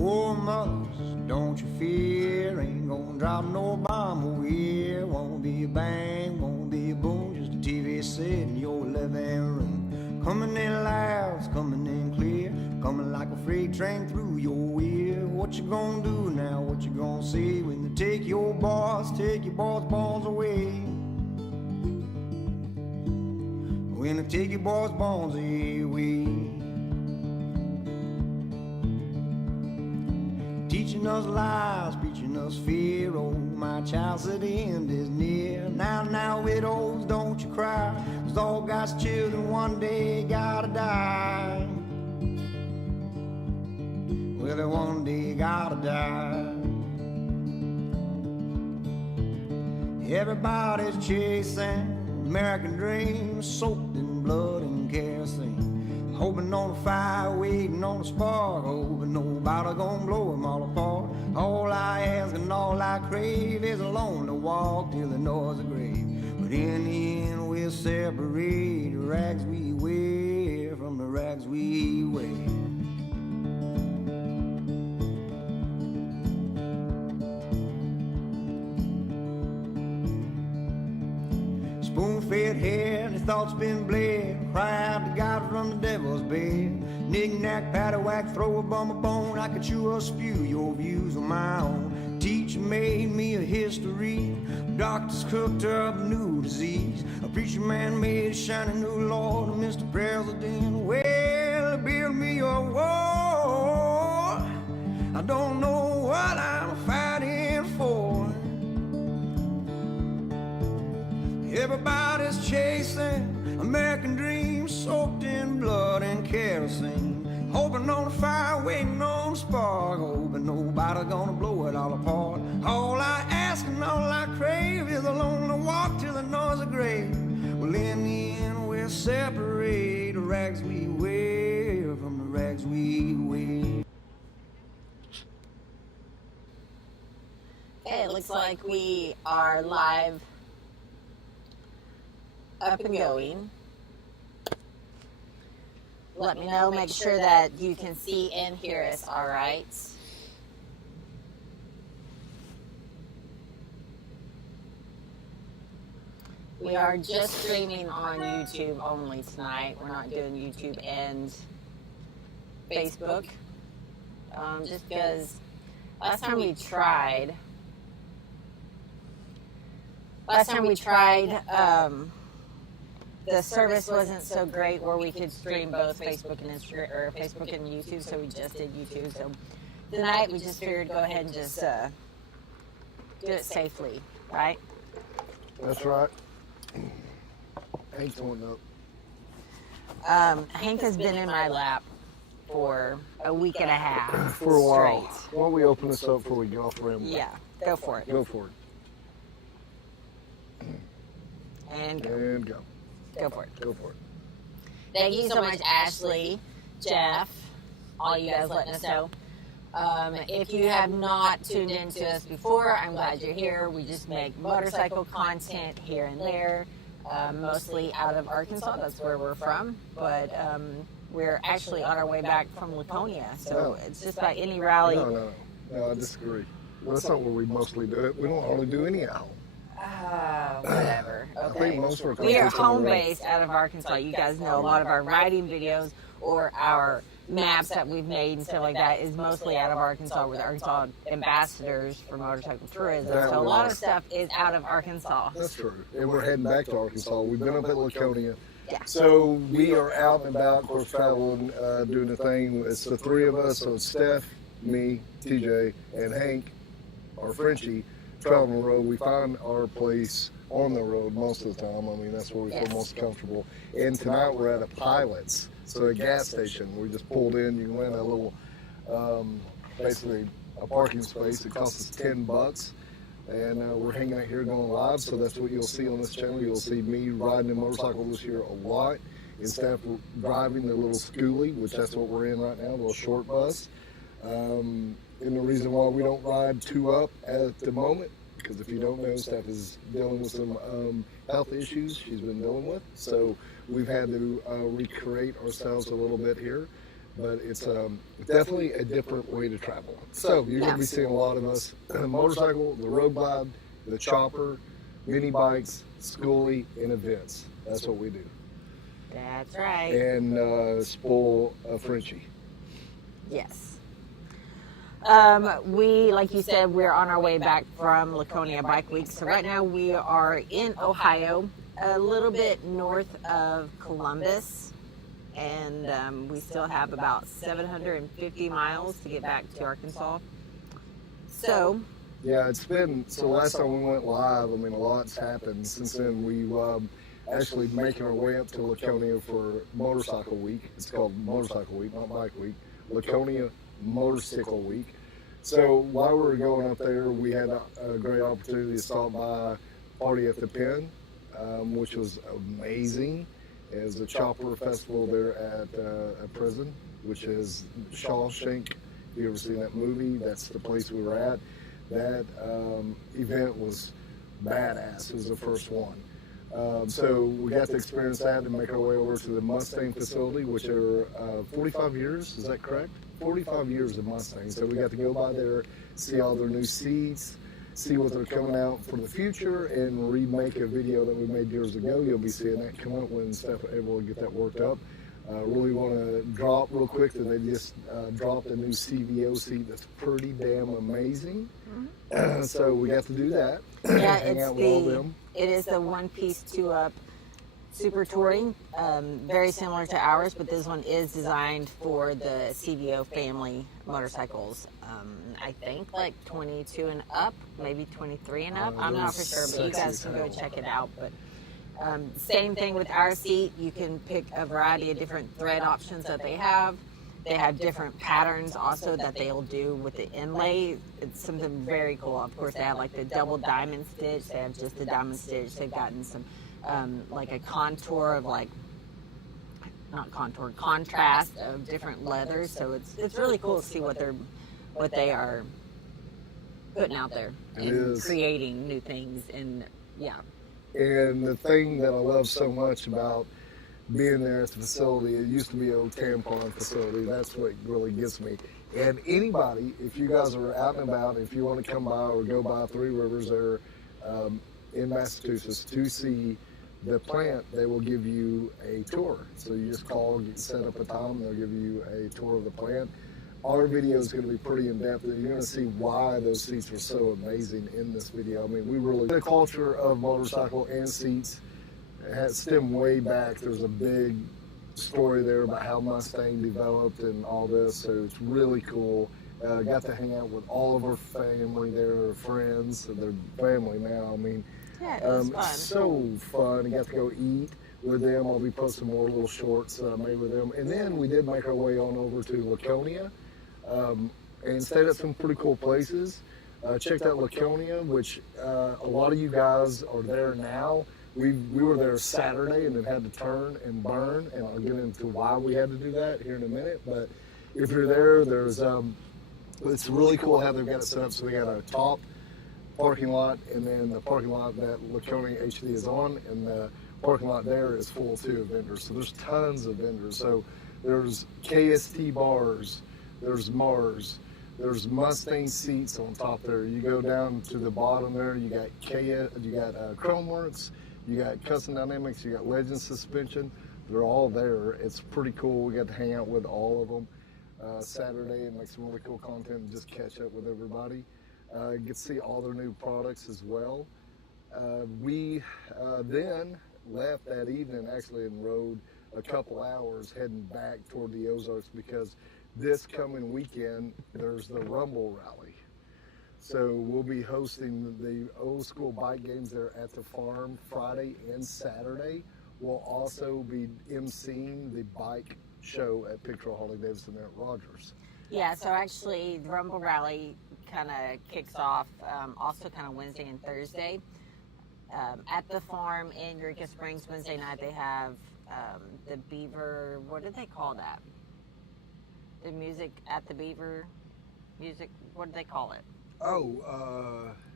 Oh, mothers, don't you fear, ain't gonna drop no bomb over here. Won't be a bang, won't be a boom, just a TV set in your living room. Coming in loud, it's coming in clear, coming like a freight train through your ear. What you gonna do now, what you gonna say when they take your boss bones away? When they take your boss bones away. Teaching us lies, preaching us fear. Oh, my child said the end is near. Now, widows, don't you cry, 'cause all God's children one day gotta die. Well, they one day gotta die. Everybody's chasing American dreams, soaked in blood and kerosene. Hoping on a fire, waiting on a spark, hoping nobody gonna blow them all apart. All I ask and all I crave is alone to walk till the noise of grave. But in the end we'll separate the rags we wear from the rags we wear. Spoon-fed hair, the thoughts been bled. Cry out to God from the devil's bed. Knick-knack, paddywhack, throw a bum a bone. I could chew or spew your views on my own. Teacher made me a history. Doctors cooked up a new disease. A preacher man made a shiny new Lord. Mr. President, well, build me a wall. I don't know what I'm fighting for. Everybody's chasing American dreams, soaked in blood and kerosene. Hoping on a fire, waiting on a spark, hoping nobody's gonna blow it all apart. All I ask and all I crave is alone to walk till the noise of grave. Well, in the end we'll separate the rags we wear from the rags we wear. Okay, it looks like we are live, up and going. Let me know, make sure that you can see and hear us all right. We are just streaming on YouTube only tonight. We're not doing YouTube and Facebook. Just because last time we tried, the service wasn't so great where we could stream both Facebook and Instagram, or Facebook and YouTube, so we just did YouTube. So tonight we just figured go ahead and just do it safely, right? That's right. Hank's wanting up. Hank has been in my lap for a week and a half For a while. straight. Why don't we open this up before we get off rambling? Yeah, go for it. Go for it. And go. And go. Go for it. Go for it. Thank you so much, Ashley, Jeff, all you guys letting us know. If you have not tuned in to us before, I'm glad you're here. We just make motorcycle content here and there, mostly out of Arkansas. That's where we're from. But we're actually on our way back from Laconia. So it's just about any rally. No, I disagree. Well, that's not where we mostly do it. We don't hardly do any out. Whatever. I think Okay. most of our We are content's on home the road. based out of Arkansas. You guys know a lot of our riding videos or our maps that we've made and stuff like that is mostly out of Arkansas. We're the Arkansas ambassadors for motorcycle tourism. So a lot of stuff is out of Arkansas. That's true. And we're heading back to Arkansas. We've been up at Laconia. Yeah. So we are out and about, of course, traveling, doing the thing. It's the three of us. So it's Steph, me, TJ, and Hank, our Frenchie, traveling the road. We find our place on the road most of the time. I mean, that's where we feel most comfortable. And tonight we're at a Pilot's, so a gas station. We just pulled in. You can rent a little, basically a parking space. It costs us $10, and we're hanging out here going live. So that's what you'll see on this channel. You'll see me riding a motorcycle this year a lot. Instead of driving the little schoolie, which that's what we're in right now, a little short bus. And the reason why we don't ride two up at the moment, because if you don't know, Steph is dealing with some health issues she's been dealing with. So we've had to recreate ourselves a little bit here. but it's definitely a different way to travel. So you're going to be seeing a lot of us: the motorcycle, the road glide, the chopper, mini bikes, schoolie, and events. That's what we do. That's right. And spoil a Frenchie. Yes. We, like you said, we're on our way back from Laconia Bike Week. So right now we are in Ohio, a little bit north of Columbus. And we still have about 750 miles to get back to Arkansas. So, yeah, it's been, so last time we went live, I mean, a lot's happened since then. We actually making our way up to Laconia for Motorcycle Week. It's called Motorcycle Week, not Bike Week. Laconia Motorcycle Week. So while we were going up there, we had a great opportunity to stop by Party at the Pen, which was amazing. It was a chopper festival there at a prison, which is Shawshank. If you ever seen that movie, that's the place we were at. That event was badass. It was the first one. So we got to experience that and make our way over to the Mustang facility, which are 45 years, is that correct? 45 years of Mustang. So we got to go by there, see all their new seats, see what they're coming out for the future, and remake a video that we made years ago. You'll be seeing that come up when Steph was able to get that worked up. Really want to drop real quick that they just dropped a new CVO seat that's pretty damn amazing. Mm-hmm. So we got to do that. Yeah, hang out with all them. It is the one-piece two-up Super Touring, very similar to ours, but this one is designed for the CVO family motorcycles. I think like 22 and up, maybe 23 and up. I'm not for sure, but you guys can go check it out. But same thing with our seat. You can pick a variety of different thread options that they have. They have different patterns also that they'll do with the inlay. It's something very cool. Of course, they have like the double diamond stitch. They have just the diamond stitch. They've gotten some like a contour of like, not contour, contrast of different leathers. So it's really cool to see what they are putting out there and creating new things. And yeah. And the thing that I love so much about being there at the facility, it used to be an old tampon facility. That's what really gets me. And anybody, if you guys are out and about, if you want to come by or go by Three Rivers there in Massachusetts to see the plant, they will give you a tour. So you just call, set up a time, and they'll give you a tour of the plant. Our video is going to be pretty in-depth, and you're going to see why those seats are so amazing in this video. I mean, we really, the culture of motorcycle and seats has stemmed way back. There's a big story there about how Mustang developed and all this, so it's really cool. Got to hang out with all of our family there, friends, and their family now. I mean, yeah, it was fun. So fun. And got to go eat with them. I'll be posting more little shorts that I made with them. And then we did make our way on over to Laconia and stayed at some pretty cool places. Checked out Laconia, which a lot of you guys are there now. We were there Saturday and then had to turn and burn, and I'll get into why we had to do that here in a minute. But if you're there, there's it's really cool how they've got it set up. So they got a top parking lot, and then the parking lot that Laconia HD is on, and the parking lot there is full too of vendors. So there's tons of vendors. So there's KST bars, there's Mars, there's Mustang seats on top there. You go down to the bottom there, you got Chromeworks, you got Custom Dynamics, you got Legend Suspension. They're all there. It's pretty cool. We got to hang out with all of them Saturday and make some really cool content and just catch up with everybody. Get to see all their new products as well. We then left that evening actually and rode a couple hours heading back toward the Ozarks because this coming weekend there's the Rumble Rally. So we'll be hosting the old school bike games there at the farm Friday and Saturday. We'll also be emceeing the bike show at Picture Harley-Davidson there at Rogers. Yeah, so actually the Rumble Rally kind of kicks off also kind of Wednesday and Thursday. At the farm in Eureka Springs Wednesday night, they have the Beaver, what do they call that? The music at the Beaver music, what do they call it?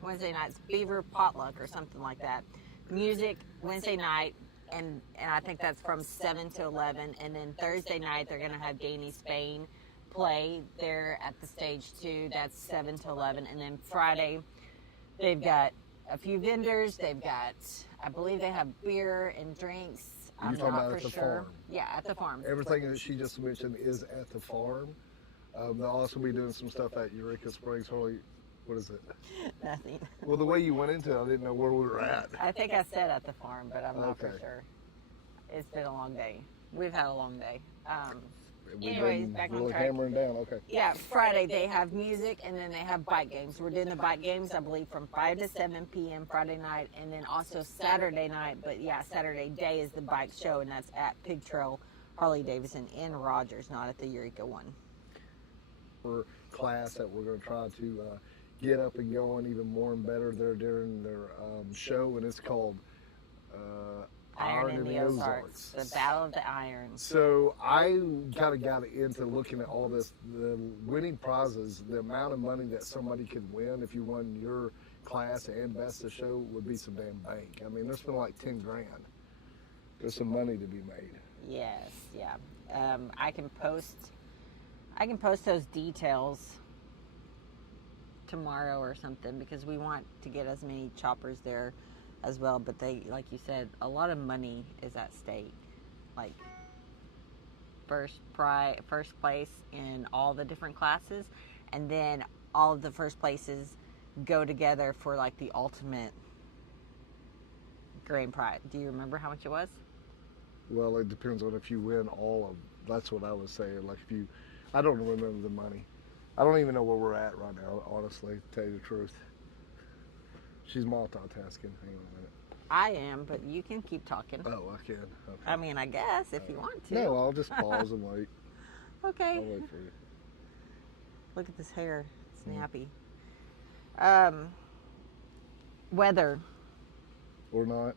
Wednesday night's Beaver Potluck or something like that. Music Wednesday night, and I think that's from 7 to 11. And then Thursday night they're gonna have Danny Spain play there at the stage 2. That's 7 to 11. And then Friday they've got a few vendors. They've got, I believe they have beer and drinks. I'm talking not about for at the sure. farm? Yeah, at the farm. Everything that she just mentioned is at the farm. They'll also be doing some stuff at Eureka Springs. Holy, what is it? Nothing. Well, the way you went into it, I didn't know where we were at. I think I said at the farm, but I'm not for Okay. sure. It's been a long day. We've had a long day. We've Anyways, been back on really track. hammering down. Okay. Yeah, Friday they have music, and then they have bike games. We're doing the bike games, I believe, from 5 to 7 p.m. Friday night, and then also Saturday night. But yeah, Saturday day is the bike show, and that's at Pig Trail Harley Davidson in Rogers, not at the Eureka one. For class that we're going to try to get up and going even more and better there during their show, and it's called Iron in the Ozarks. The Battle of the Irons. So I kind of got into looking at all this, the winning prizes, the amount of money that somebody could win if you won your class and best of show would be some damn bank. I mean, there's been like 10 grand. There's some money to be made. Yes, yeah. I can post those details tomorrow or something, because we want to get as many choppers there as well. But they, like you said, a lot of money is at stake. Like first place in all the different classes, and then all of the first places go together for like the ultimate grand prize. Do you remember how much it was? Well, it depends on if you win all of. That's what I was saying. Like if you, I don't remember the money. I don't even know where we're at right now, honestly, to tell you the truth. She's multitasking. Hang on a minute. I am, but you can keep talking. Oh, I can. Okay. I mean, I guess if you want to. No, I'll just pause and wait. Okay. I'll wait for you. Look at this hair. It's nappy. Weather. Or not.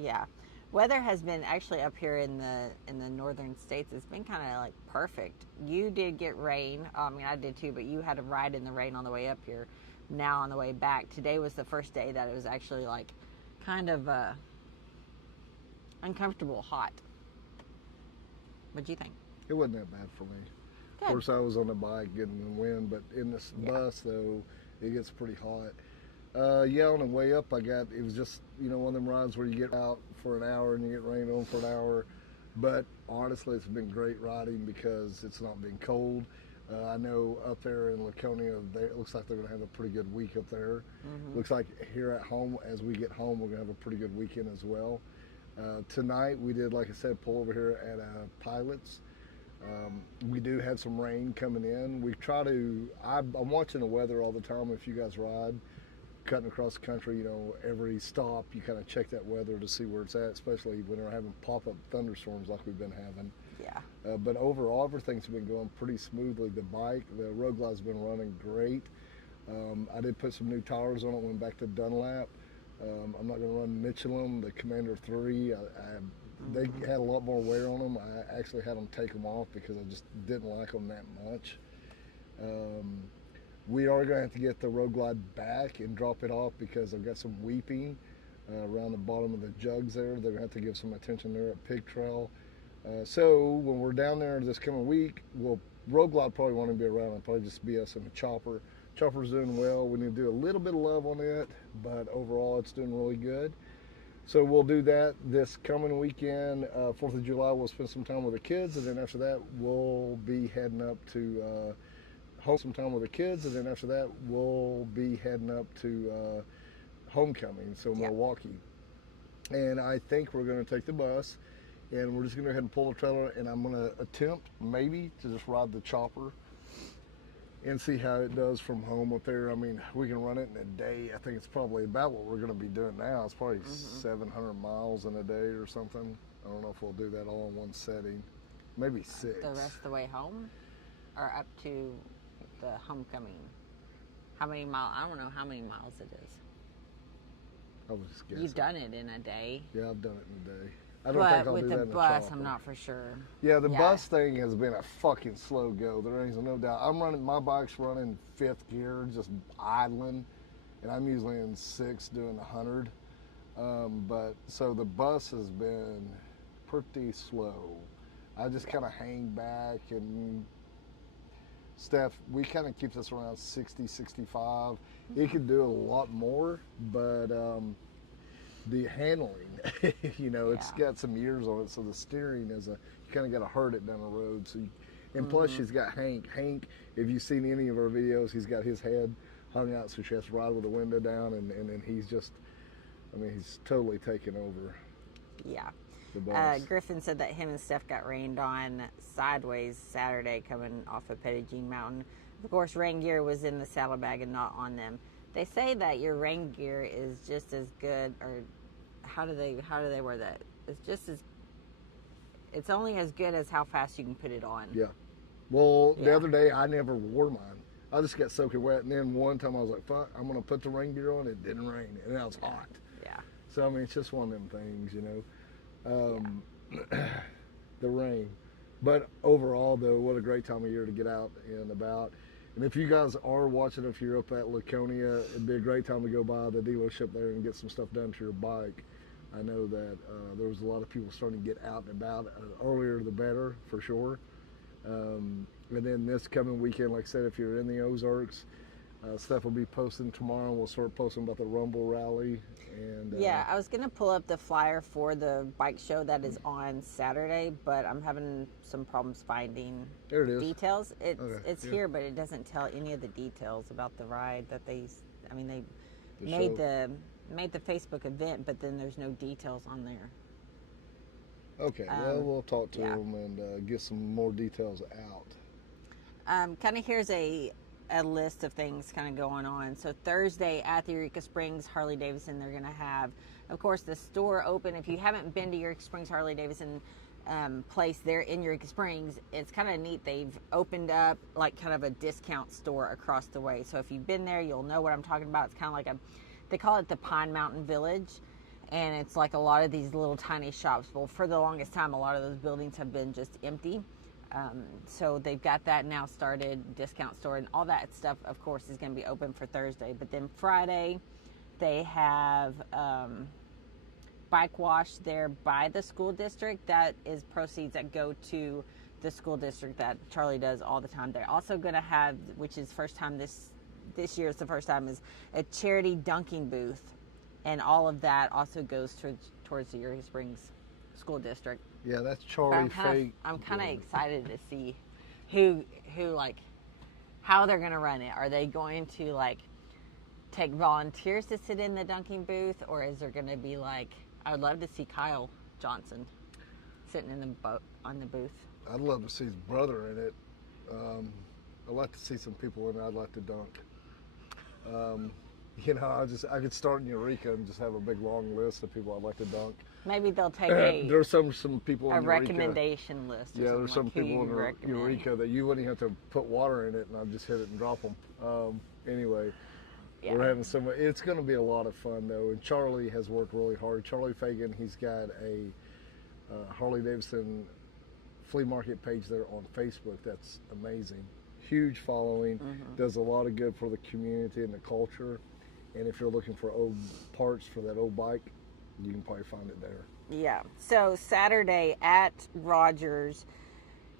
Yeah. Weather has been actually up here in the northern states. It's been kind of like perfect. You did get rain. I mean, I did too, but you had to ride in the rain on the way up here. Now on the way back. Today was the first day that it was actually like kind of uncomfortable hot. What'd you think? It wasn't that bad for me. Good. Of course, I was on the bike getting the wind, but in this bus, though, it gets pretty hot. Yeah, on the way up, it was just, one of them rides where you get out for an hour and you get rained on for an hour. But honestly, it's been great riding because it's not been cold. I know up there in Laconia, it looks like they're going to have a pretty good week up there. Mm-hmm. Looks like here at home, as we get home, we're going to have a pretty good weekend as well. Tonight, we did, like I said, pull over here at Pilots. We do have some rain coming in. I'm watching the weather all the time if you guys ride. Cutting across the country, every stop, you kind of check that weather to see where it's at, especially when we're having pop-up thunderstorms like we've been having. Yeah. But overall, everything's been going pretty smoothly. The road glide's been running great. I did put some new tires on it, went back to Dunlap. I'm not going to run Michelin, the Commander 3. They had a lot more wear on them. I actually had them take them off because I just didn't like them that much. We are going to have to get the road glide back and drop it off because I've got some weeping around the bottom of the jugs there. They're going to have to give some attention there at Pig Trail. So when we're down there this coming week, road glide probably won't even be around. It'll probably just be us and the chopper. Chopper's doing well. We need to do a little bit of love on it, but overall it's doing really good. So we'll do that this coming weekend. 4th of July, we'll spend some time with the kids, and then after that, we'll be heading up to homecoming, so Milwaukee. And I think we're going to take the bus, and we're just going to go ahead and pull the trailer, and I'm going to attempt maybe to just ride the chopper and see how it does from home up there. I mean, we can run it in a day. I think it's probably about what we're going to be doing now. It's probably 700 miles in a day or something. I don't know if we'll do that all in one setting. Maybe 6. The rest of the way home, or up to the homecoming? How many miles? I don't know how many miles it is. I was just guessing. You've done it in a day. Yeah, I've done it in a day. I don't think I'll with do the that in bus, chopper. I'm not for sure. Yeah, the bus thing has been a fucking slow go. There ain't no doubt. My bike's running 5th gear, just idling, and I'm usually in 6 doing 100. But so the bus has been pretty slow. I just kind of hang back, and Steph, we kind of keep this around 60, 65. It could do a lot more, but the handling, it's got some years on it, so the steering is you kind of got to hurt it down the road. And plus she's got Hank. Hank, if you've seen any of our videos, he's got his head hung out, so she has to ride with the window down, and he's just, he's totally taken over. Yeah. The bus. Griffin said that him and Steph got rained on sideways Saturday coming off of Petit Jean Mountain. Of course, rain gear was in the saddlebag and not on them. They say that your rain gear is just as good, or how do they word that? It's only as good as how fast you can put it on. Yeah. Well, the other day I never wore mine. I just got soaking wet, and then one time I was like, fuck, I'm going to put the rain gear on. It didn't rain, and that was hot. Yeah. So, it's just one of them things, the rain. But overall, though, what a great time of year to get out and about. And if you guys are watching, if you're up at Laconia, it'd be a great time to go by the dealership there and get some stuff done to your bike. I know that there was a lot of people starting to get out and about. Earlier the better, for sure. And then this coming weekend, like I said, if you're in the Ozarks, Steph will be posting tomorrow. We'll start posting about the Rumble Rally. And I was going to pull up the flyer for the bike show that is on Saturday, but I'm having some problems finding there it is. Details. It's here, but it doesn't tell any of the details about the ride that they made the Facebook event, but then there's no details on there. Okay, well, we'll talk to them and get some more details out. Kind of here's a list of things kind of going on. So Thursday at the Eureka Springs Harley Davidson, they're going to have, of course, the store open. If you haven't been to Eureka Springs Harley Davidson place there in Eureka Springs, it's kind of neat. They've opened up like kind of a discount store across the way. So if you've been there, you'll know what I'm talking about. It's kind of like they call it the Pine Mountain Village. And it's like a lot of these little tiny shops. Well, for the longest time, a lot of those buildings have been just empty. So they've got that now started, discount store, and all that stuff, of course, is going to be open for Thursday. But then Friday, they have bike wash there by the school district. That is proceeds that go to the school district that Charlie does all the time. They're also going to have, which is first time this year, is the first time, is a charity dunking booth. And all of that also goes towards the Eureka Springs School District. Yeah, that's Charlie Fake. I'm kind of excited to see who how they're going to run it. Are they going to take volunteers to sit in the dunking booth, or is there going to be I would love to see Kyle Johnson sitting in on the booth. I'd love to see his brother in it. I'd like to see some people in it I'd like to dunk. I could start in Eureka and just have a big long list of people I'd like to dunk. Maybe they'll take there's some people in a Eureka. recommendation list. Yeah, there's some people in Eureka that you wouldn't have to put water in it, and I'd just hit it and drop them. Anyway, we're having it's going to be a lot of fun though, and Charlie has worked really hard. Charlie Fagan, he's got a Harley Davidson flea market page there on Facebook. That's amazing. Huge following, does a lot of good for the community and the culture. And if you're looking for old parts for that old bike, you can probably find it there. Yeah. So Saturday at Rogers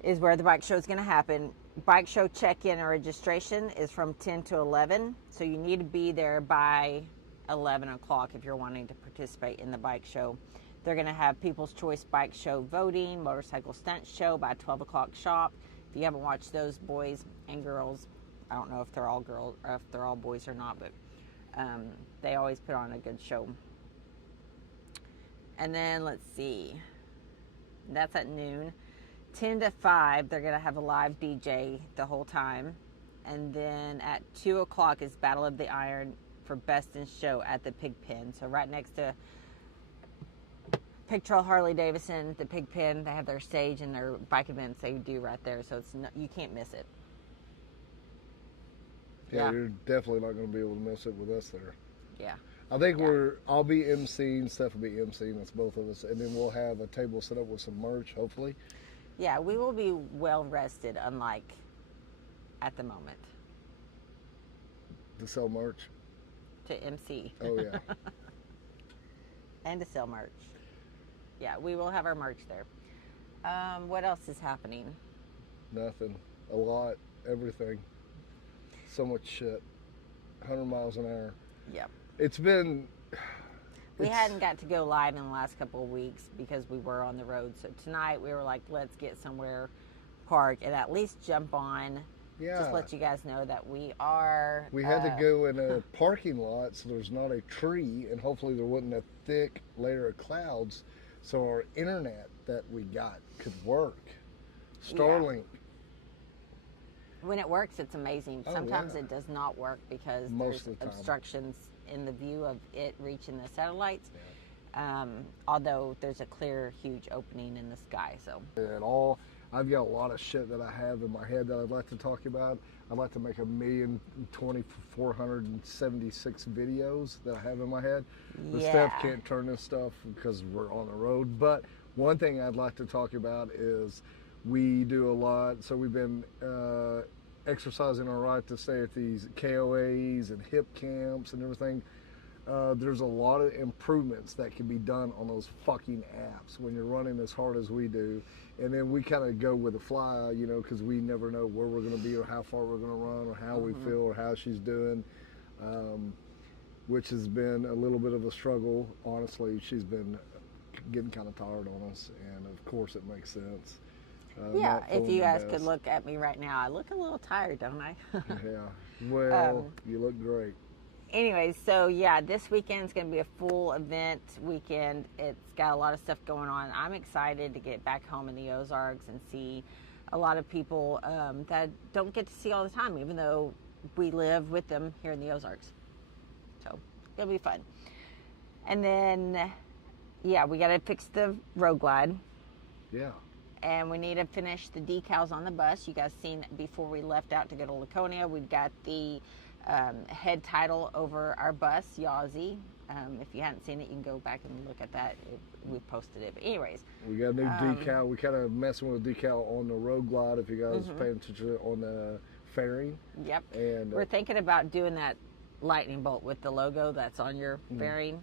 is where the bike show is going to happen. Bike show check-in and registration is from 10 to 11. So you need to be there by 11 o'clock if you're wanting to participate in the bike show. They're going to have People's Choice Bike Show voting, motorcycle stunt show by 12 o'clock shop. If you haven't watched those, boys and girls, I don't know if they're all girls or if they're all boys or not, but they always put on a good show. And then let's see, that's at noon. 10 to 5, they're going to have a live DJ the whole time. And then at 2 o'clock is Battle of the Iron for Best in Show at the Pig Pen. So right next to Pig Trail Harley Davidson, the Pig Pen, they have their stage and their bike events they do right there. So you can't miss it. Yeah, you're definitely not going to be able to miss it with us there. Yeah. I think I'll be emceeing, Steph will be emceeing, that's both of us, and then we'll have a table set up with some merch, hopefully. Yeah, we will be well rested, unlike at the moment. To sell merch? To MC. Oh, yeah. And to sell merch. Yeah, we will have our merch there. What else is happening? Nothing. A lot. Everything. So much shit. 100 miles an hour. Yep. It's been... We hadn't got to go live in the last couple of weeks because we were on the road. So tonight we were like, let's get somewhere, park, and at least jump on. Yeah. Just let you guys know that we are... We had to go in a parking lot so there's not a tree, and hopefully there wasn't a thick layer of clouds so our internet that we got could work. Starlink. When it works, it's amazing. Oh, Sometimes yeah. it does not work because Most there's of the time. obstructions in the view of it reaching the satellites. Yeah. Although there's a clear, huge opening in the sky. So. And all, I've got a lot of shit that I have in my head that I'd like to talk about. I'd like to make 1,020,476 videos that I have in my head. The Steph can't turn this stuff because we're on the road. But one thing I'd like to talk about is we do a lot. So we've been exercising our right to stay at these KOAs and hip camps and everything. There's a lot of improvements that can be done on those fucking apps when you're running as hard as we do. And then we kind of go with the fly, you know, because we never know where we're going to be or how far we're going to run or how we feel or how she's doing, which has been a little bit of a struggle. Honestly, she's been getting kind of tired on us, and of course it makes sense. Yeah, if you guys could look at me right now, I look a little tired, don't I? Yeah, well, you look great. Anyways, so yeah, this weekend's going to be a full event weekend. It's got a lot of stuff going on. I'm excited to get back home in the Ozarks and see a lot of people that don't get to see all the time, even though we live with them here in the Ozarks. So it'll be fun. And then, yeah, we got to fix the road glide. Yeah. And we need to finish the decals on the bus. You guys seen before we left out to go to Laconia, we've got the head title over our bus, Yazzie. If you hadn't seen it, you can go back and look at that. We posted it. But anyways. We got a new decal. We kind of messing with a decal on the road glide, if you guys paying attention on the fairing. Yep. And we're thinking about doing that lightning bolt with the logo that's on your fairing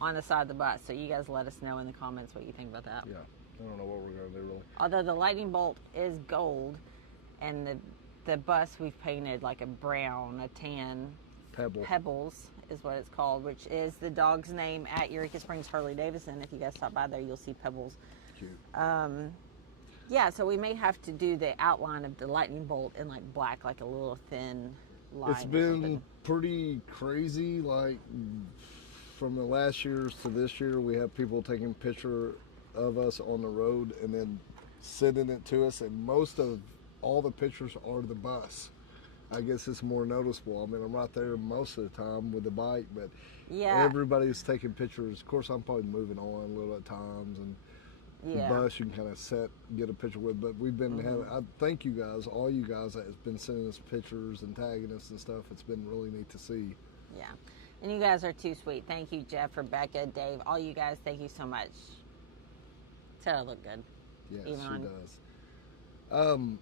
on the side of the bus. So you guys let us know in the comments what you think about that. Yeah. I don't know what we're going to do, really. Although the lightning bolt is gold, and the bus we've painted like a brown, a tan. Pebbles is what it's called, which is the dog's name at Eureka Springs Harley Davidson. If you guys stop by there, you'll see Pebbles. Cute. Yeah, so we may have to do the outline of the lightning bolt in like black, like a little thin line. It's been pretty crazy. Like from the last years to this year, we have people taking picture of us on the road and then sending it to us, and most of all the pictures are the bus. I guess it's more noticeable. I mean, I'm right there most of the time with the bike, but yeah, everybody's taking pictures. Of course, I'm probably moving on a little at times, and the bus you can kind of get a picture with. But we've been having, I thank you guys, all you guys that has been sending us pictures and tagging us and stuff. It's been really neat to see. Yeah, and you guys are too sweet. Thank you, Jeff, Rebecca, Dave, all you guys. Thank you so much. Sarah look good. Yes, she does.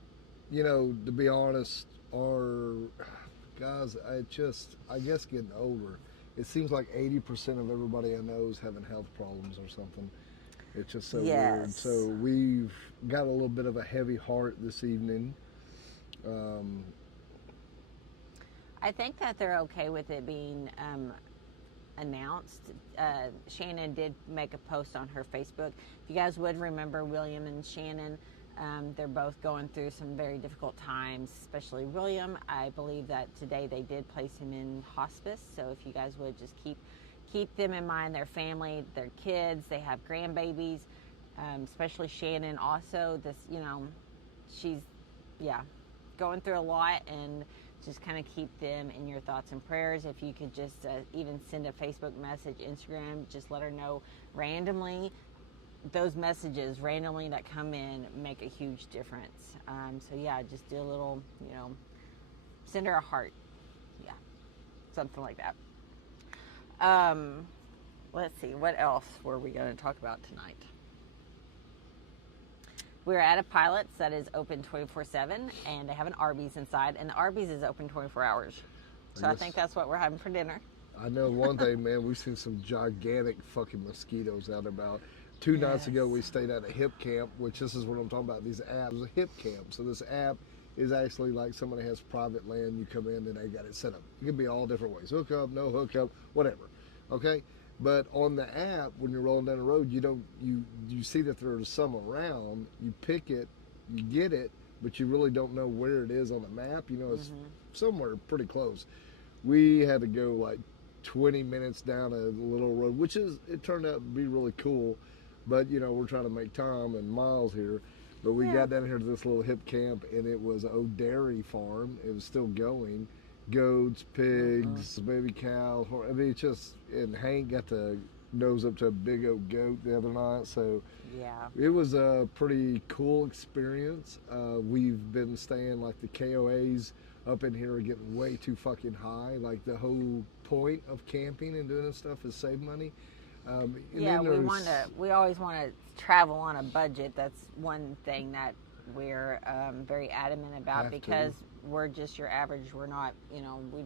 You know, to be honest, our guys, I guess getting older, it seems like 80% of everybody I know is having health problems or something. It's just so weird. So we've got a little bit of a heavy heart this evening. I think that they're okay with it being announced. Shannon did make a post on her Facebook. If you guys would remember William and Shannon, they're both going through some very difficult times, especially William. I believe that today they did place him in hospice. So if you guys would just keep them in mind, their family, their kids, they have grandbabies, especially Shannon also. This, you know, she's, going through a lot, and just kind of keep them in your thoughts and prayers. If you could just even send a Facebook message, Instagram, just let her know randomly. Those messages randomly that come in make a huge difference. So yeah, just do a little, you know, send her a heart. Yeah, something like that. Let's see, what else were we going to talk about tonight? We're at a Pilot's that is open 24/7, and they have an Arby's inside, and the Arby's is open 24 hours. So I think that's what we're having for dinner. I know one thing, man. We've seen some gigantic fucking mosquitoes out about. 2 nights ago, we stayed at a hip camp, which this is what I'm talking about. These apps, it's a hip camp. So this app is actually like somebody has private land. You come in and they got it set up. It can be all different ways: hook up, no hook up, whatever. Okay. But on the app, when you're rolling down the road, you see that there's some around. You pick it, you get it, but you really don't know where it is on the map. You know, it's somewhere pretty close. We had to go like 20 minutes down a little road, which it turned out to be really cool. But you know, we're trying to make time and miles here. But we got down here to this little hip camp, and it was a dairy farm. It was still going. Goats, pigs, baby cows. I mean, it's just, and Hank got to nose up to a big old goat the other night. So Yeah. it was a pretty cool experience. We've been staying, like the KOAs up in here are getting way too fucking high. Like the whole point of camping and doing this stuff is save money. And Yeah, then we always want to travel on a budget. That's one thing that we're very adamant about, Have to. because we're just your average. We're not, you know, we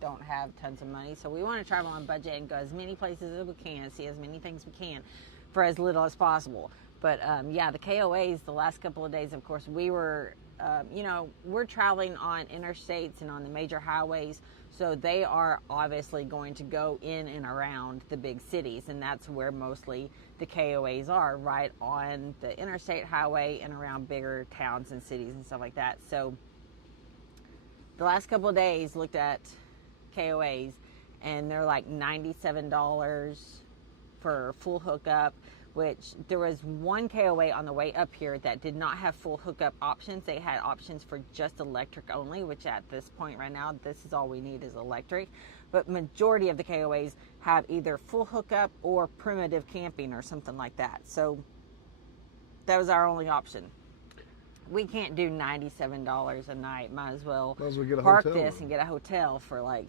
don't have tons of money. So we want to travel on a budget and go as many places as we can, see as many things we can for as little as possible. But yeah, the KOAs, the last couple of days, of course, we were, you know, we're traveling on interstates and on the major highways. So they are obviously going to go in and around the big cities. And that's where mostly the KOAs are, right on the interstate highway and around bigger towns and cities and stuff like that. So the last couple of days looked at KOAs, and they're like $97 for full hookup, which there was one KOA on the way up here that did not have full hookup options. They had options for just electric only, which at this point right now, this is all we need is electric. But majority of the KOAs have either full hookup or primitive camping or something like that. So that was our only option. We can't do $97 a night. Might as well get a park hotel this room. and get a hotel for like,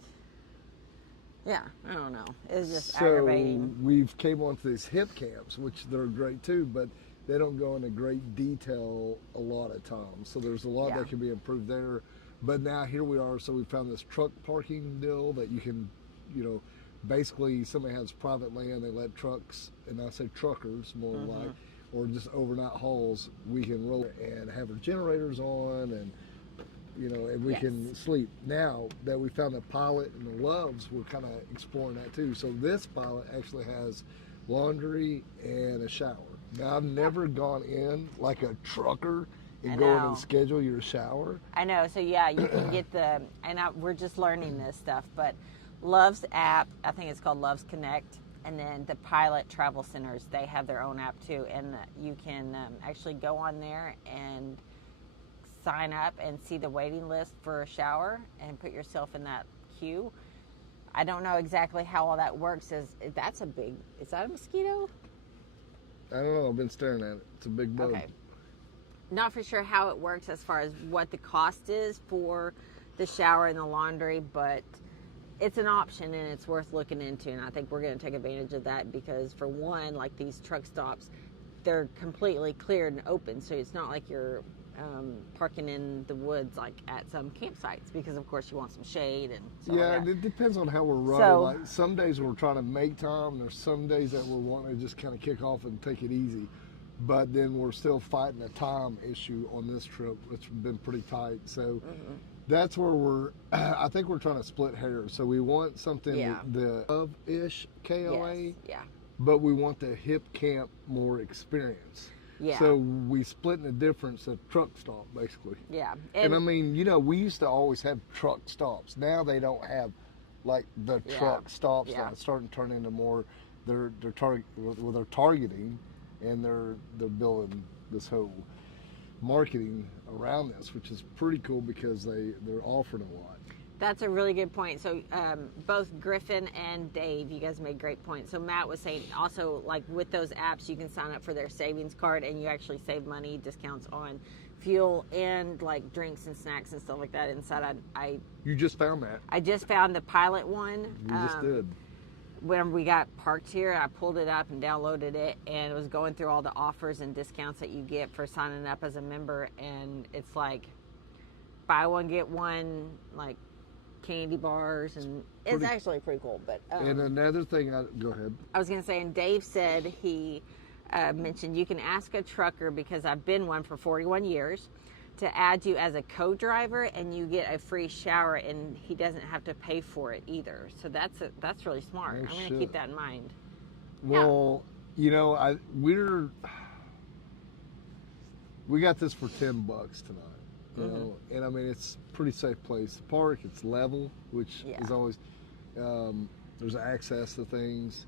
yeah, I don't know. It's just So aggravating. we've came onto these hip camps, which they're great too, but they don't go into great detail a lot of times. So there's a lot Yeah. that can be improved there. But now here we are. So we found this truck parking deal that you can, you know, basically somebody has private land. They let trucks, and I say truckers more like, or just overnight hauls. We can roll and have our generators on, and you know, and we Yes. can sleep. Now that we found the Pilot and the Loves, we're kind of exploring that too. So this Pilot actually has laundry and a shower. Now I've never gone in like a trucker and I go in know. and schedule your shower. I know. So yeah, you can get the, we're just learning this stuff, but Love's app, I think it's called Love's Connect, and then the Pilot Travel Centers, they have their own app too, and you can actually go on there and sign up and see the waiting list for a shower and put yourself in that queue. I don't know exactly how all that works. Is that a mosquito? I don't know. I've been staring at it. It's a big bug. Okay. Not for sure how it works as far as what the cost is for the shower and the laundry, but it's an option and it's worth looking into. And I think we're going to take advantage of that because, for one, like these truck stops, they're completely cleared and open. So it's not like you're parking in the woods like at some campsites, because of course you want some shade and stuff Yeah, like and that. it depends on how we're running. So- like some days we're trying to make time. There's some days that we're wanting to just kind of kick off and take it easy. But then we're still fighting a time issue on this trip. It's been pretty tight. So that's where I think we're trying to split hairs. So we want something Yeah. the of-ish KOA, Yes. Yeah. but we want the hip camp more experience. Yeah. So we split in the difference of truck stop, basically. Yeah. And I mean, you know, we used to always have truck stops. Now they don't have like the Yeah. truck stops. Yeah. That it's starting to turn into more they're targeting, and they're building this whole marketing around this, which is pretty cool because they're offering a lot. That's a really good point. So both Griffin and Dave, you guys made great points. So Matt was saying also, like with those apps, you can sign up for their savings card and you actually save money, discounts on fuel and like drinks and snacks and stuff like that inside. You just found that. I just found the Pilot one. You just did. When we got parked here, I pulled it up and downloaded it, and it was going through all the offers and discounts that you get for signing up as a member, and it's like buy one get one like candy bars, and it's Pretty- actually pretty cool. But And another thing, go ahead. I was going to say, and Dave said he mentioned you can ask a trucker, because I've been one for 41 years, to add you as a co-driver, and you get a free shower, and he doesn't have to pay for it either. So that's really smart. Oh, I'm going to shit. keep that in mind. Well, you know, we got this for $10 tonight. You know, and I mean, it's a pretty safe place to park. It's level, which is always there's access to things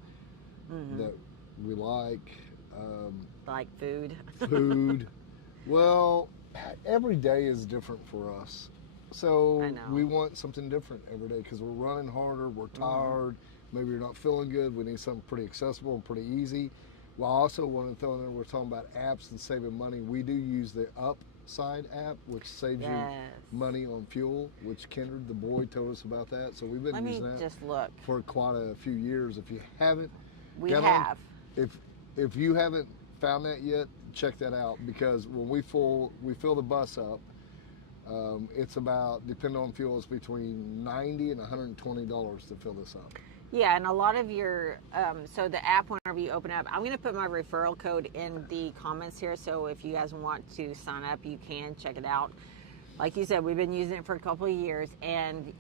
that we Like food. food. Well, every day is different for us, so I know. we want something different every day because we're running harder. We're tired. Maybe you're not feeling good. We need something pretty accessible and pretty easy. Well, I also want to throw in there, we're talking about apps and saving money. We do use the Upside app, which saves you money on fuel, which Kendra, the boy, told us about that. So we've been Let me using that just look. for quite a few years. If you haven't, We got have. on, if you haven't found that yet, check that out, because when we fill the bus up, it's about, depending on fuel, it's between $90 and $120 to fill this up. Yeah, and a lot of your, so the app, whenever you open up, I'm going to put my referral code in the comments here, so if you guys want to sign up, you can check it out. Like you said, we've been using it for a couple of years, and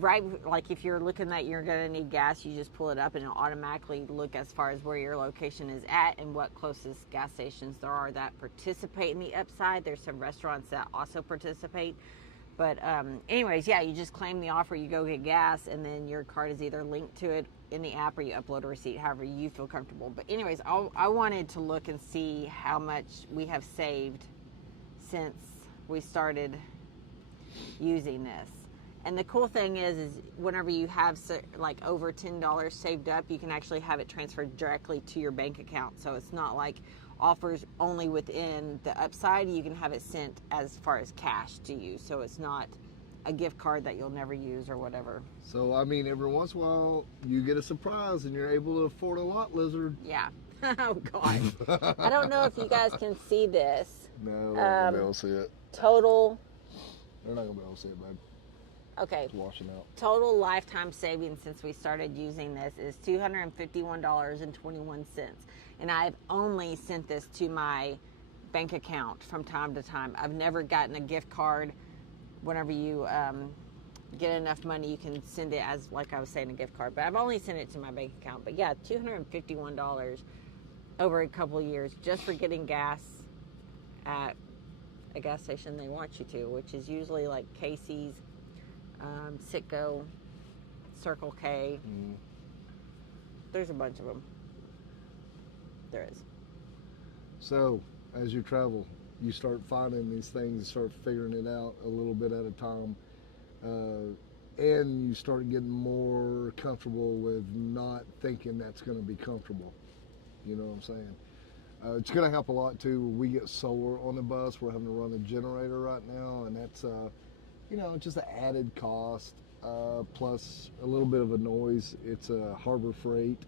right, like if you're looking that you're going to need gas, you just pull it up and it'll automatically look as far as where your location is at and what closest gas stations there are that participate in the Upside. There's some restaurants that also participate. But anyways, yeah, you just claim the offer, you go get gas, and then your card is either linked to it in the app or you upload a receipt, however you feel comfortable. But anyways, I wanted to look and see how much we have saved since we started using this. And the cool thing is whenever you have like over $10 saved up, you can actually have it transferred directly to your bank account. So it's not like offers only within the Upside. You can have it sent as far as cash to you. So it's not a gift card that you'll never use or whatever. So, I mean, every once in a while, you get a surprise and you're able to afford a lot, Lizard. Yeah. Oh, God. I don't know if you guys can see this. No, they're not going to be able to see it. Total. They're not going to be able to see it, babe. Okay. It's washing out. Total lifetime savings since we started using this is $251.21. And I've only sent this to my bank account from time to time. I've never gotten a gift card. Whenever you get enough money, you can send it as, like I was saying, a gift card. But I've only sent it to my bank account. But yeah, $251 over a couple of years just for getting gas at a gas station they want you to, which is usually like Casey's, Citgo, Circle K. There's a bunch of them. There is. So, as you travel, you start finding these things, start figuring it out a little bit at a time, and you start getting more comfortable with not thinking that's going to be comfortable. You know what I'm saying? It's going to help a lot too. We get solar on the bus. We're having to run a generator right now, and that's just an added cost, plus a little bit of a noise. It's a Harbor Freight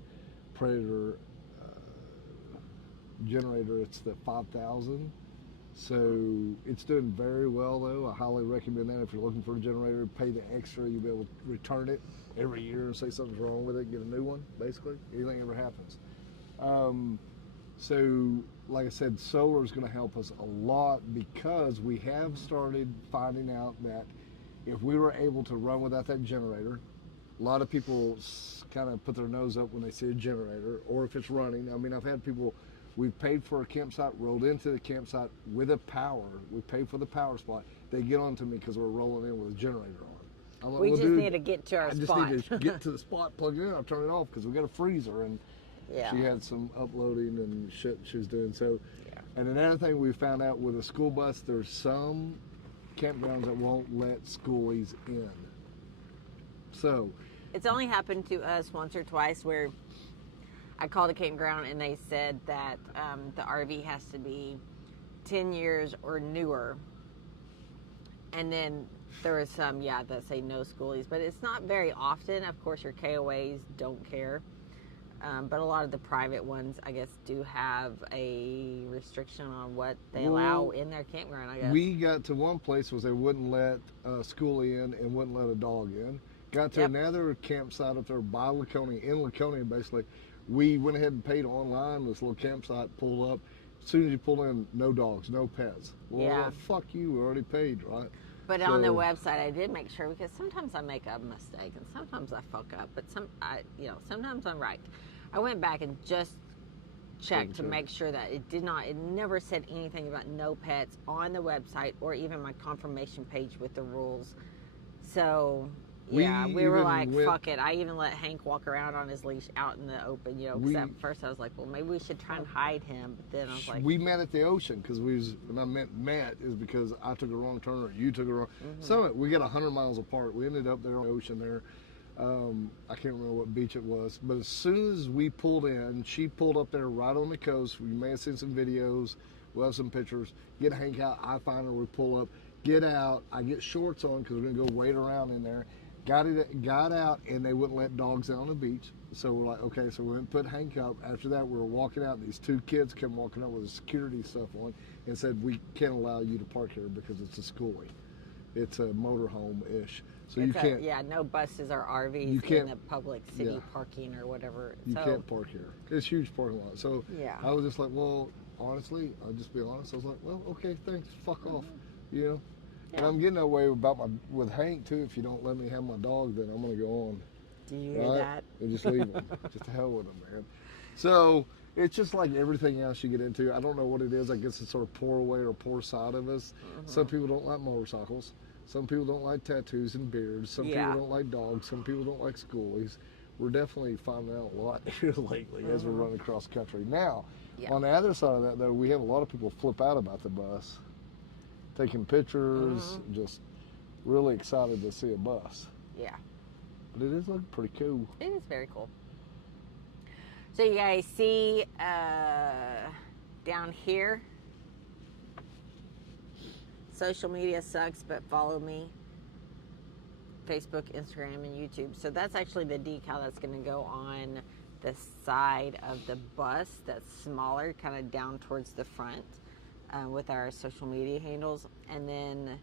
Predator generator. It's the 5000. So it's doing very well though. I highly recommend that. If you're looking for a generator, pay the extra. You'll be able to return it every year and say something's wrong with it, get a new one, basically. Anything ever happens. So like I said, solar is going to help us a lot, because we have started finding out that if we were able to run without that generator, a lot of people kind of put their nose up when they see a generator, or if it's running. I mean, I've had people, we've paid for a campsite, rolled into the campsite with a power. We paid for the power spot. They get on to me because we're rolling in with a generator on. I'm like, We well, just dude, need to get to our I just spot. need to get to the spot, plug it in, I'll turn it off because we got a freezer. And Yeah. she had some uploading and shit she was doing. So, Yeah. And another thing we found out with a school bus, there's some campgrounds that won't let schoolies in. So, It's only happened to us once or twice where I called a campground and they said that the RV has to be 10 years or newer. And then there was some, that say no schoolies, but it's not very often. Of course, your KOAs don't care. But a lot of the private ones, I guess, do have a restriction on what they allow in their campground, I guess. We got to one place was they wouldn't let a schoolie in and wouldn't let a dog in. Got to another campsite up there by Laconia, in Laconia, basically. We went ahead and paid online. This little campsite pulled up. As soon as you pull in, no dogs, no pets. Well, fuck you. We already paid, right? But on the website, I did make sure, because sometimes I make a mistake and sometimes I fuck up. But sometimes I'm right. I went back and just checked to make sure that it never said anything about no pets on the website or even my confirmation page with the rules. So, yeah, we were like, fuck it. I even let Hank walk around on his leash out in the open, because at first I was like, well, maybe we should try and hide him. But then I was like... We met at the ocean, because when I meant met is because I took a wrong turn or you took a wrong... So we got 100 miles apart. We ended up there on the ocean there. I can't remember what beach it was, but as soon as we pulled in, she pulled up there right on the coast. We may have seen some videos. We'll have some pictures. Get Hank out. I find her. We pull up. Get out. I get shorts on because we're going to go wade around in there. Got out, and they wouldn't let dogs out on the beach. So we're like, okay, so we went and put Hank up. After that, we were walking out, and these two kids came walking up with the security stuff on and said, we can't allow you to park here because it's a schoolie. It's a motorhome-ish. So you can't... Yeah, no buses or RVs in the public city parking or whatever. You can't park here. It's a huge parking lot. So I was just like, well, honestly, I'll just be honest. I was like, well, okay, thanks. Fuck off. Yeah. And I'm getting away with Hank, too. If you don't let me have my dog, then I'm going to go on. Do you hear that? And just leave him. Just to hell with him, man. So it's just like everything else you get into. I don't know what it is. I guess it's sort of poor way or poor side of us. Some people don't like motorcycles. Some people don't like tattoos and beards. Some people don't like dogs. Some people don't like schoolies. We're definitely finding out a lot here lately as we're running across country. Now, on the other side of that, though, we have a lot of people flip out about the bus, taking pictures, just really excited to see a bus. Yeah. But it is looking pretty cool. It is very cool. So you guys see down here, social media sucks, but follow me. Facebook, Instagram, and YouTube. So that's actually the decal that's going to go on the side of the bus that's smaller, kind of down towards the front with our social media handles. And then,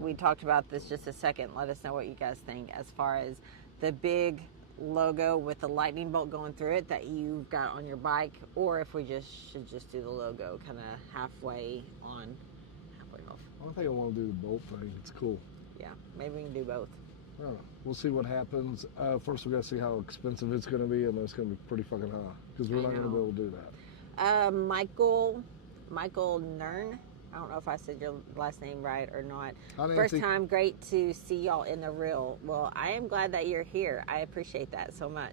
we talked about this just a second. Let us know what you guys think as far as the big logo with the lightning bolt going through it that you got on your bike, or if we should just do the logo kind of halfway on, halfway off. I think I want to do the bolt thing. It's cool. Yeah, maybe we can do both. I don't know. We'll see what happens. First, we got to see how expensive it's going to be, and it's going to be pretty fucking high because we're not going to be able to do that. Michael Nern. I don't know if I said your last name right or not. First time, great to see y'all in the real. Well, I am glad that you're here. I appreciate that so much.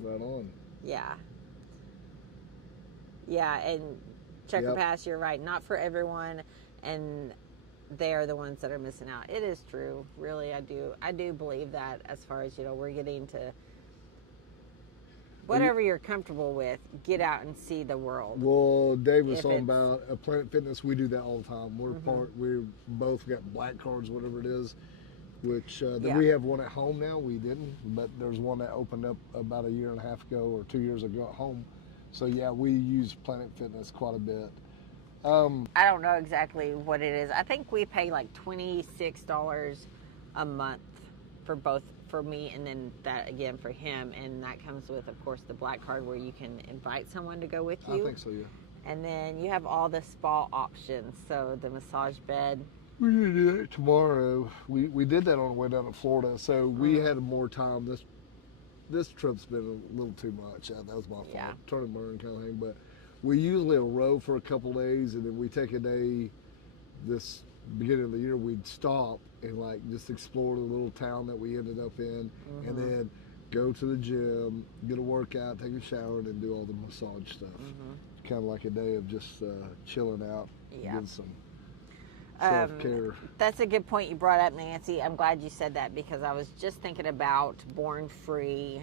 Right on. Yeah. Yeah, and Checker Pass, you're right. Not for everyone, and they are the ones that are missing out. It is true. Really, I do believe that as far as, we're getting to whatever you're comfortable with, get out and see the world. Well, Dave was talking about Planet Fitness. We do that all the time. We both got black cards, whatever it is, which we have one at home now. We didn't, but there's one that opened up about a year and a half ago or 2 years ago at home. So yeah, we use Planet Fitness quite a bit. I don't know exactly what it is. I think we pay like $26 a month for me, and then that again for him, and that comes with, of course, the black card where you can invite someone to go with you. I think so, yeah. And then you have all the spa options, so the massage bed. We're gonna do that tomorrow. We did that on the way down to Florida, so we had more time. This trip's been a little too much. That was my fault. Yeah. Turn and burn kind of thing, but we usually row for a couple days, and then we take a day. This beginning of the year, we'd stop and just explore the little town that we ended up in, and then go to the gym, get a workout, take a shower, and then do all the massage stuff. Kind of like a day of just chilling out, getting some self-care. That's a good point you brought up, Nancy. I'm glad you said that because I was just thinking about Born Free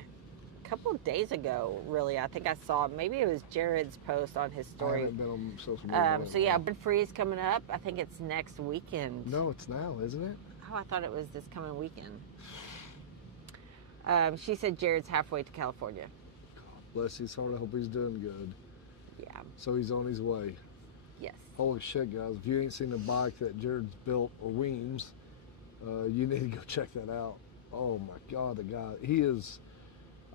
a couple of days ago, really. I think I saw, maybe it was Jared's post on his story. I haven't been on social media. So yeah, Born Free is coming up. I think it's next weekend. No, it's now, isn't it? Oh, I thought it was this coming weekend. She said Jared's halfway to California. Bless his heart. I hope he's doing good. Yeah. So he's on his way. Yes. Holy shit, guys. If you ain't seen the bike that Jared's built, or Weems, you need to go check that out. Oh my God, the guy. He is,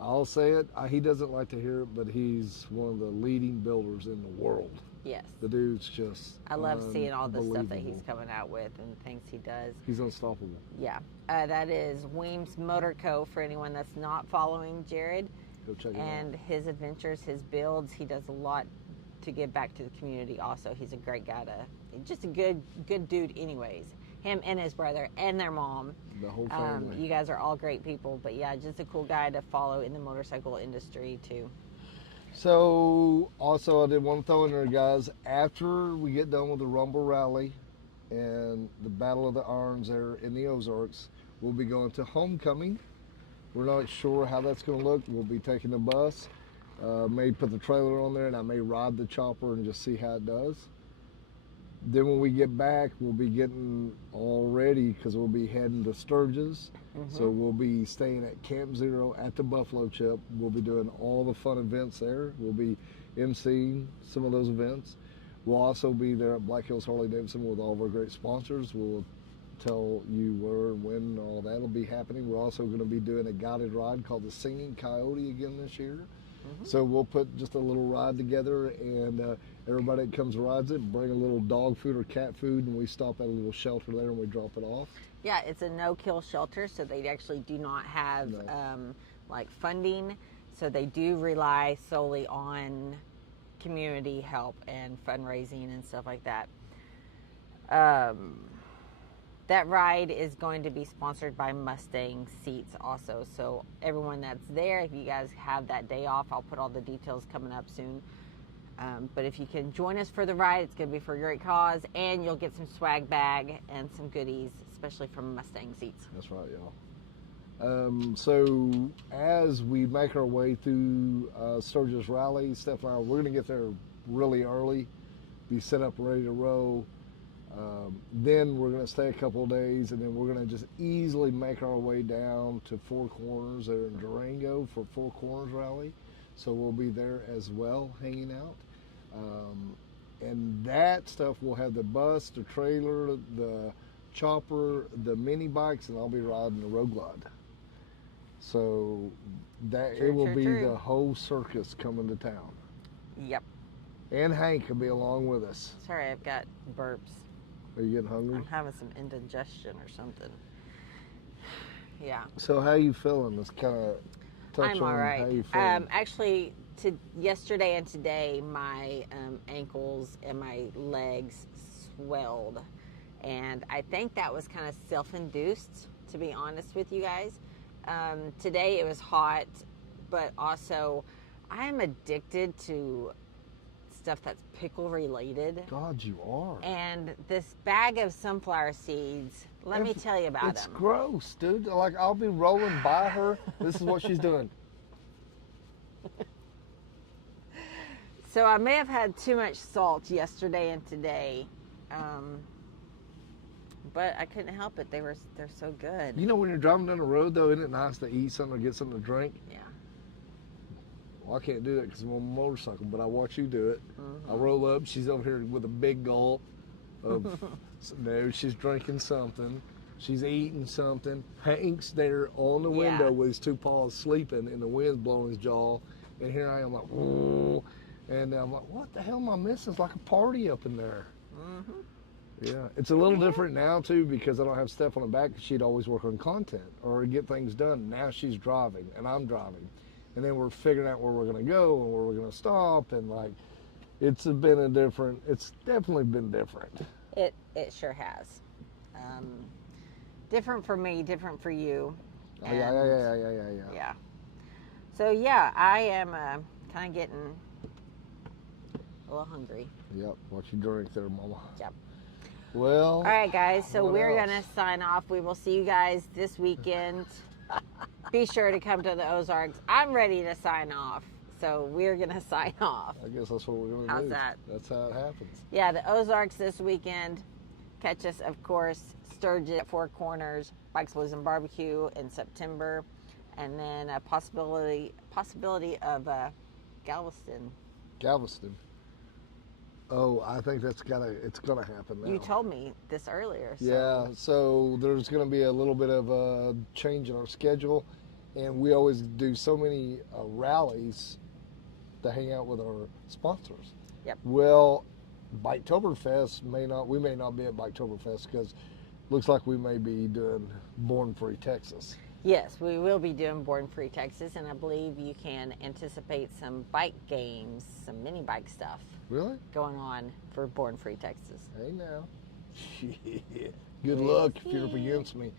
I'll say it, he doesn't like to hear it, but he's one of the leading builders in the world. Yes. The dude's just I love seeing all the stuff that he's unbelievable. coming out with and things he does. He's unstoppable. Yeah. That is Weems Motor Co. for anyone that's not following Jared. Go check it And out. his adventures, his builds, he does a lot to give back to the community also. He's a great guy just a good dude anyways. Him and his brother and their mom. The whole family. You guys are all great people, but yeah, just a cool guy to follow in the motorcycle industry too. So, also, I did want to throw in there, guys, after we get done with the Rumble Rally and the Battle of the Irons there in the Ozarks, we'll be going to Homecoming. We're not sure how that's going to look. We'll be taking the bus, may put the trailer on there, and I may ride the chopper and just see how it does. Then when we get back, we'll be getting all ready because we'll be heading to Sturgis. So we'll be staying at Camp Zero at the Buffalo Chip. We'll be doing all the fun events there. We'll be emceeing some of those events. We'll also be there at Black Hills Harley Davidson with all of our great sponsors. We'll tell you where and when and all that will be happening. We're also going to be doing a guided ride called the Singing Coyote again this year. So we'll put just a little ride together, and everybody that comes rides it, bring a little dog food or cat food, and we stop at a little shelter there and we drop it off. Yeah, it's a no-kill shelter, so they actually do not have like funding. So they do rely solely on community help and fundraising and stuff like that. That ride is going to be sponsored by Mustang Seats also. So everyone that's there, if you guys have that day off, I'll put all the details coming up soon. But if you can join us for the ride, it's going to be for a great cause, and you'll get some swag bag and some goodies, especially from Mustang Seats. That's right, y'all. So as we make our way through Sturgis Rally, Steph and I, we're going to get there really early, be set up ready to row. Then we're going to stay a couple of days, and then we're going to just easily make our way down to Four Corners there in Durango for Four Corners Rally. So we'll be there as well, hanging out. And that stuff will have the bus, the trailer, the chopper, the mini bikes, and I'll be riding the Road Glide. So that it will be the whole circus coming to town. Yep. And Hank will be along with us. Sorry, I've got burps. Are you getting hungry? I'm having some indigestion or something. Yeah. So how you feeling? Let's kind of touch I'm on all right. how you feeling. Actually, yesterday and today, my ankles and my legs swelled, and I think that was kind of self-induced, to be honest with you guys. Today it was hot, but also I'm addicted to stuff that's pickle related. God, you are. And this bag of sunflower seeds, let me tell you about It's them. gross, dude. Like, I'll be rolling by her. This is what she's doing. So I may have had too much salt yesterday and today, but I couldn't help it. They're so good. You know, when you're driving down the road, though, isn't it nice to eat something or get something to drink? Yeah. Well, I can't do that because I'm on a motorcycle, but I watch you do it. I roll up. She's over here with a big gulp of, no, she's drinking something. She's eating something. Hank's there on the window with his two paws sleeping, and the wind's blowing his jaw. And here I am like, whoa. And I'm like, what the hell am I missing? It's like a party up in there. Yeah, it's a little different now too because I don't have Steph on the back. She'd always work on content or get things done. Now she's driving and I'm driving, and then we're figuring out where we're gonna go and where we're gonna stop, and like, it's definitely been different. It sure has. Different for me, different for you. Oh, yeah. Yeah. So yeah, I am kind of getting a little hungry. Yep. What you drink there, Mama? Yep. Well. All right, guys. So what we're else? gonna sign off. We will see you guys this weekend. Be sure to come to the Ozarks. I'm ready to sign off. So we're gonna sign off. I guess that's what we're gonna do. How's that? That's how it happens. Yeah, the Ozarks this weekend. Catch us, of course, Sturgis at Four Corners, Bikes, Blues, and Barbecue in September. and then a possibility of Galveston. Galveston. Oh, I think it's gonna happen now. You told me this earlier. So. Yeah, so there's going to be a little bit of a change in our schedule, and we always do so many rallies to hang out with our sponsors. Yep. Well, Biketoberfest we may not be at Biketoberfest because looks like we may be doing Born Free Texas. Yes, we will be doing Born Free Texas, and I believe you can anticipate some bike games, some mini bike stuff. Really? Going on for Born Free Texas. Hey now. Good luck if you're up against me.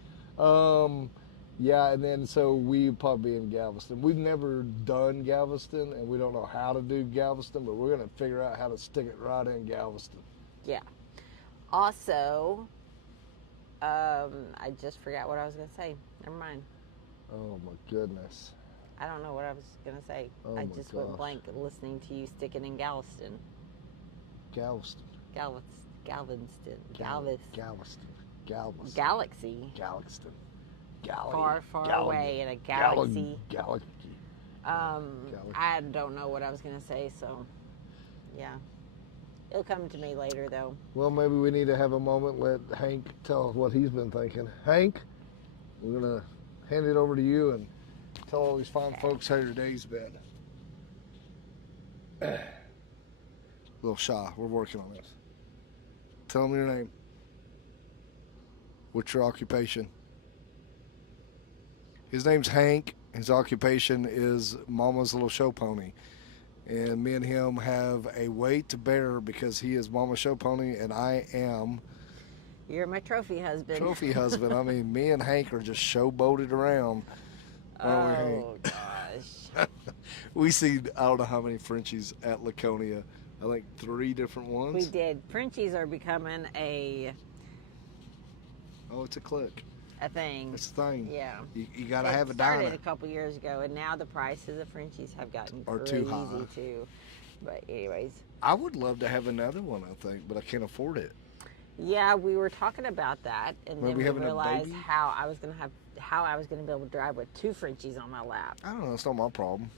Yeah, and then so we'll probably be in Galveston. We've never done Galveston, and we don't know how to do Galveston, but we're going to figure out how to stick it right in Galveston. Yeah. Also, I just forgot what I was going to say. Never mind. Oh my goodness. I don't know what I was going to say. Oh I my just went gosh. blank listening to you sticking in Galveston. Galveston. Galveston. Galveston. Galaxy. Galveston. Far away in a galaxy. Galaxy. I don't know what I was going to say, so yeah. It'll come to me later, though. Well, maybe we need to have a moment, let Hank tell us what he's been thinking. Hank, we're going to hand it over to you and tell all these fine folks how your day's been. A little shy. We're working on this. Tell them your name. What's your occupation? His name's Hank. His occupation is Mama's little show pony. And me and him have a weight to bear because he is Mama's show pony and I am You're my trophy husband. trophy husband. I mean, me and Hank are just showboated around. Oh, gosh. We see, I don't know how many Frenchies at Laconia. I think 3 different ones. We did. Frenchies are becoming a Oh, it's a click. thing. It's a thing. Yeah. You got to It have a started diner. a couple years ago, and now the prices of Frenchies have gotten Are crazy too high. too. But anyways, I would love to have another one, I think, but I can't afford it. yeah, we were talking about that, and Maybe then we having a realized baby? how I was gonna be able to drive with 2 Frenchies on my lap. I don't know. It's not my problem.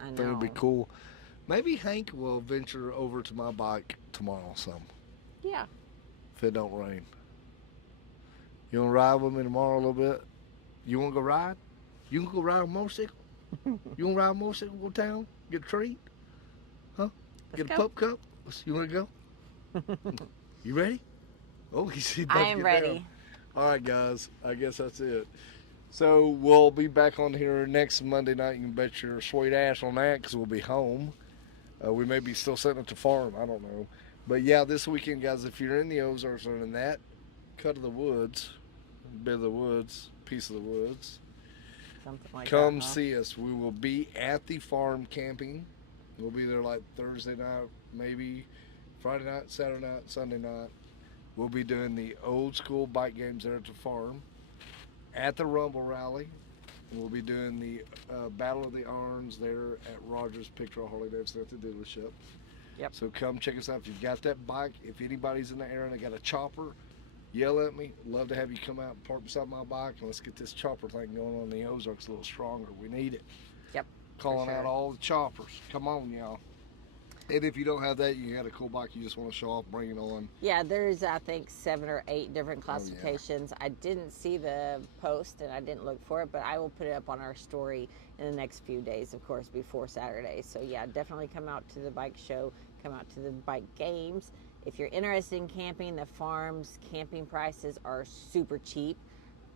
I I know. think it would be cool. Maybe Hank will venture over to my bike tomorrow some, Yeah. if it don't rain. You want to ride with me tomorrow a little bit? You want to go ride? You can go ride a motorcycle? You want to ride a motorcycle, go town, get a treat? Huh? Let's Get a go. pup cup? You want to go? You ready? Oh, he's about I to am get ready. down. All right, guys. I guess that's it. So we'll be back on here next Monday night. You can bet your sweet ass on that because we'll be home. We may be still sitting at the farm. I don't know. But yeah, this weekend, guys, if you're in the Ozarks or in that cut of the woods, bit of the woods, piece of the woods, Something like come that. Huh? see us. We will be at the farm camping. We'll be there like Thursday night, maybe Friday night, Saturday night, Sunday night. We'll be doing the old school bike games there at the farm. At the Rumble Rally, we'll be doing the Battle of the Arms there at Rogers Picture Harley Davidson at the dealership. Yep. So come check us out. If you've got that bike, if anybody's in the area and they got a chopper, yell at me. Love to have you come out and park beside my bike and let's get this chopper thing going on in the Ozarks a little stronger. We need it. Yep. Calling sure. out all the choppers. Come on, y'all. And if you don't have that, you got a cool bike you just want to show off, bring it on. Yeah, there's I think 7 or 8 different Oh, yeah. classifications. I didn't see the post and I didn't look for it, but I will put it up on our story in the next few days, of course, before Saturday. So yeah, definitely come out to the bike show, come out to the bike games. If you're interested in camping, the farm's camping prices are super cheap.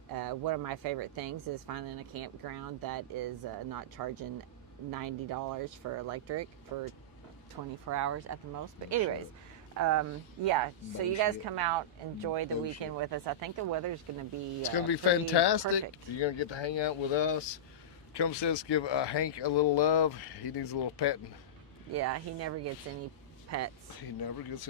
One of my favorite things is finding a campground that is not charging $90 for electric for 24 hours at the most. But anyways, yeah, so you guys come out, enjoy the weekend with us. I think the weather's going to be It's going to be pretty fantastic. perfect. You're going to get to hang out with us. Come see us, give Hank a little love. He needs a little petting. Yeah, he never gets any pets. He never gets